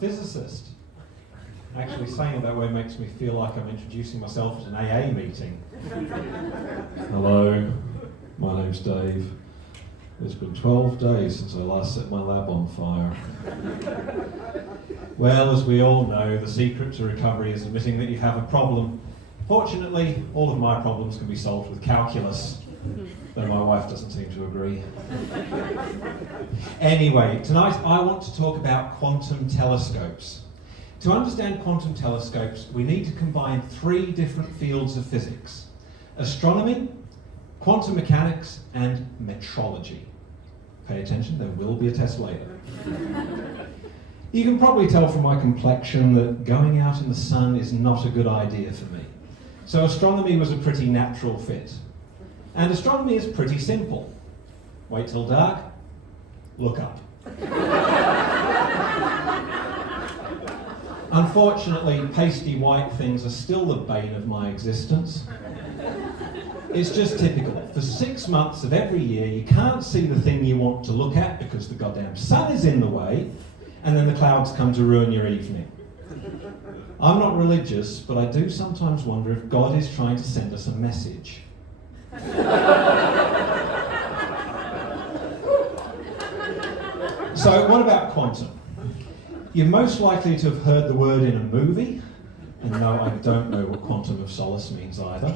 physicist. Actually, saying it that way makes me feel like I'm introducing myself at an AA meeting. Hello, my name's Dave. It's been 12 days since I last set my lab on fire. Well, as we all know, the secret to recovery is admitting that you have a problem. Fortunately, all of my problems can be solved with calculus, though my wife doesn't seem to agree. Anyway, tonight I want to talk about quantum telescopes. To understand quantum telescopes, we need to combine three different fields of physics: astronomy, quantum mechanics, and metrology. Pay attention, there will be a test later. You can probably tell from my complexion that going out in the sun is not a good idea for me. So astronomy was a pretty natural fit. And astronomy is pretty simple. Wait till dark, look up. Unfortunately, pasty white things are still the bane of my existence. It's just typical. For 6 months of every year, you can't see the thing you want to look at because the goddamn sun is in the way, and then the clouds come to ruin your evening. I'm not religious, but I do sometimes wonder if God is trying to send us a message. So, what about quantum? You're most likely to have heard the word in a movie, and no, I don't know what quantum of solace means either.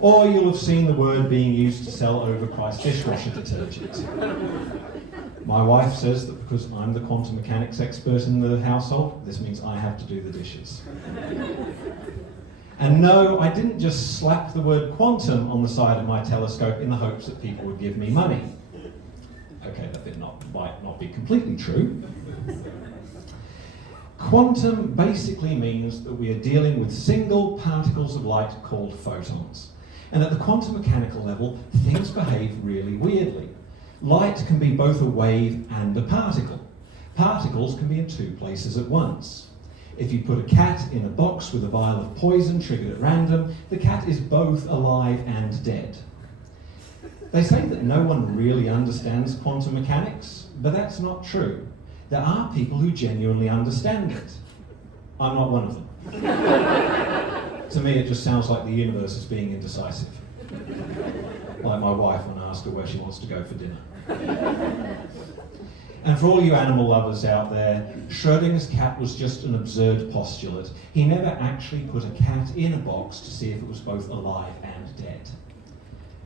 Or you'll have seen the word being used to sell overpriced dishwasher detergent. My wife says that because I'm the quantum mechanics expert in the household, this means I have to do the dishes. And no, I didn't just slap the word quantum on the side of my telescope in the hopes that people would give me money. Okay, that bit might not be completely true. Quantum basically means that we are dealing with single particles of light called photons. And at the quantum mechanical level, things behave really weirdly. Light can be both a wave and a particle. Particles can be in two places at once. If you put a cat in a box with a vial of poison triggered at random, the cat is both alive and dead. They say that no one really understands quantum mechanics, but that's not true. There are people who genuinely understand it. I'm not one of them. To me, it just sounds like the universe is being indecisive. Like my wife when I ask her where she wants to go for dinner. And for all you animal lovers out there, Schrödinger's cat was just an absurd postulate. He never actually put a cat in a box to see if it was both alive and dead.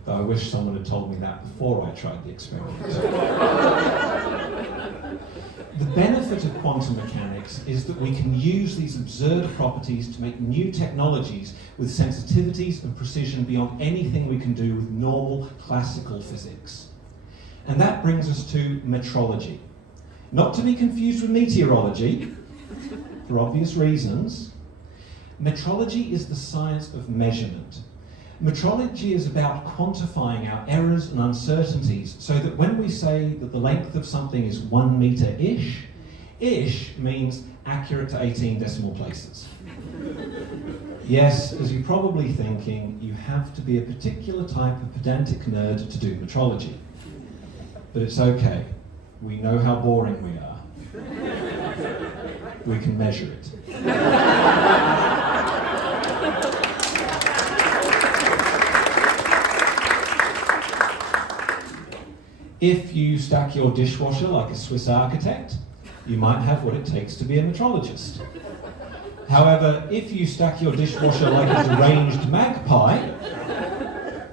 Though I wish someone had told me that before I tried the experiment. The benefit of quantum mechanics is that we can use these absurd properties to make new technologies with sensitivities and precision beyond anything we can do with normal classical physics. And that brings us to metrology. Not to be confused with meteorology, for obvious reasons. Metrology is the science of measurement. Metrology is about quantifying our errors and uncertainties so that when we say that the length of something is 1 meter-ish, ish means accurate to 18 decimal places. Yes, as you're probably thinking, you have to be a particular type of pedantic nerd to do metrology. But it's okay. We know how boring we are. We can measure it. If you stack your dishwasher like a Swiss architect, you might have what it takes to be a metrologist. However, if you stack your dishwasher like a deranged magpie,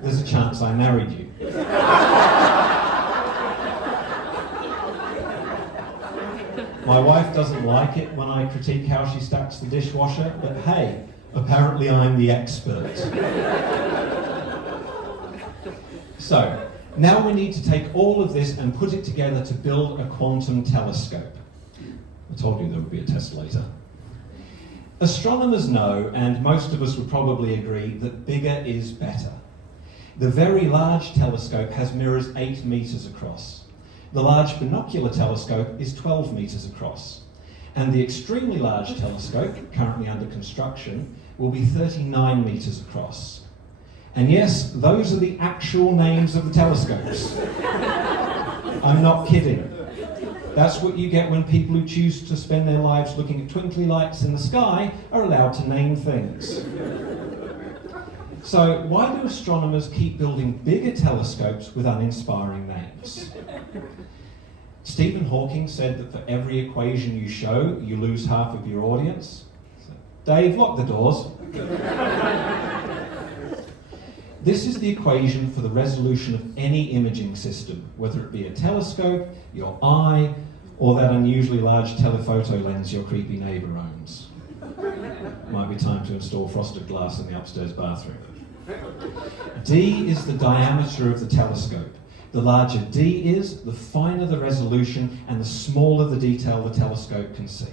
there's a chance I married you. My wife doesn't like it when I critique how she stacks the dishwasher, but hey, apparently I'm the expert. So, now we need to take all of this and put it together to build a quantum telescope. I told you there would be a test later. Astronomers know, and most of us would probably agree, that bigger is better. The Very Large Telescope has mirrors 8 meters across. The Large Binocular Telescope is 12 meters across. And the Extremely Large Telescope, currently under construction, will be 39 meters across. And yes, those are the actual names of the telescopes. I'm not kidding. That's what you get when people who choose to spend their lives looking at twinkly lights in the sky are allowed to name things. So why do astronomers keep building bigger telescopes with uninspiring names? Stephen Hawking said that for every equation you show, you lose half of your audience. So, Dave, lock the doors. This is the equation for the resolution of any imaging system, whether it be a telescope, your eye, or that unusually large telephoto lens your creepy neighbour owns. Might be time to install frosted glass in the upstairs bathroom. D is the diameter of the telescope. The larger D is, the finer the resolution and the smaller the detail the telescope can see.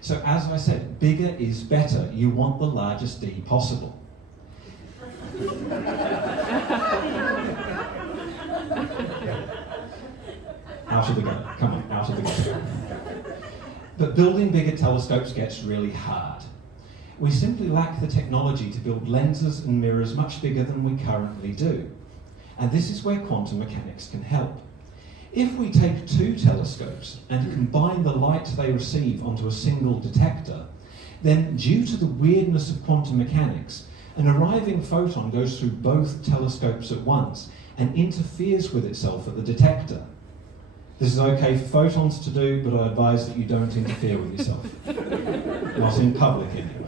So as I said, bigger is better. You want the largest D possible. Out of the gutter. Come on, out of the gutter. But building bigger telescopes gets really hard. We simply lack the technology to build lenses and mirrors much bigger than we currently do. And this is where quantum mechanics can help. If we take two telescopes and combine the light they receive onto a single detector, then due to the weirdness of quantum mechanics, an arriving photon goes through both telescopes at once and interferes with itself at the detector. This is okay for photons to do, but I advise that you don't interfere with yourself. Not in public, anyway.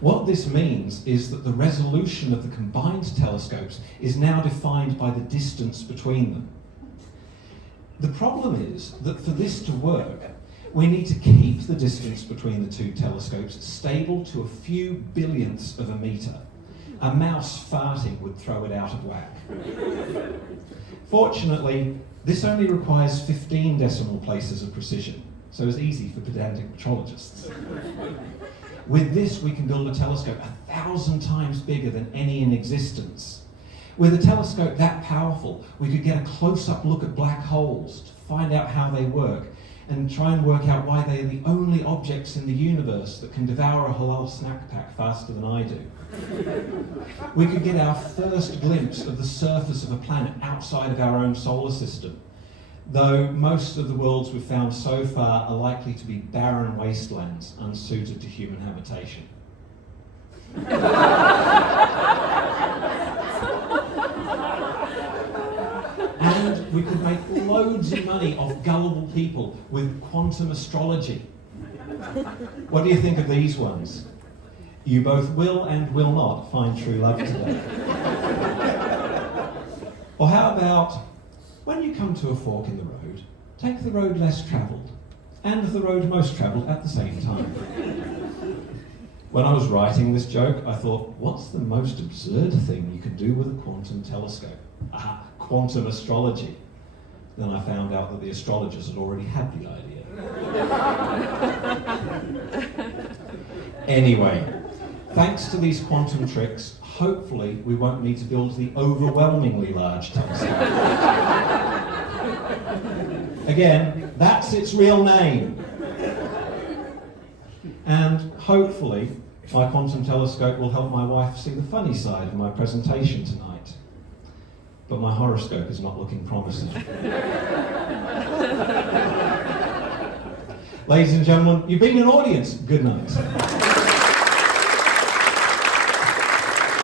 What this means is that the resolution of the combined telescopes is now defined by the distance between them. The problem is that for this to work, we need to keep the distance between the two telescopes stable to a few billionths of a metre. A mouse farting would throw it out of whack. Fortunately, this only requires 15 decimal places of precision, so it's easy for pedantic metrologists. With this, we can build a telescope 1,000 times bigger than any in existence. With a telescope that powerful, we could get a close-up look at black holes to find out how they work and try and work out why they are the only objects in the universe that can devour a halal snack pack faster than I do. We could get our first glimpse of the surface of a planet outside of our own solar system, though most of the worlds we've found so far are likely to be barren wastelands unsuited to human habitation. And we could make loads of money off gullible people with quantum astrology. What do you think of these ones? You both will and will not find true love today. Or how about, when you come to a fork in the road, take the road less travelled and the road most travelled at the same time. When I was writing this joke, I thought, what's the most absurd thing you could do with a quantum telescope? Ah, quantum astrology. Then I found out that the astrologers had already had the idea. Anyway, thanks to these quantum tricks, hopefully we won't need to build the overwhelmingly large telescope. Again, that's its real name. And hopefully my quantum telescope will help my wife see the funny side of my presentation tonight. But my horoscope is not looking promising. Ladies and gentlemen, you've been an audience. Good night.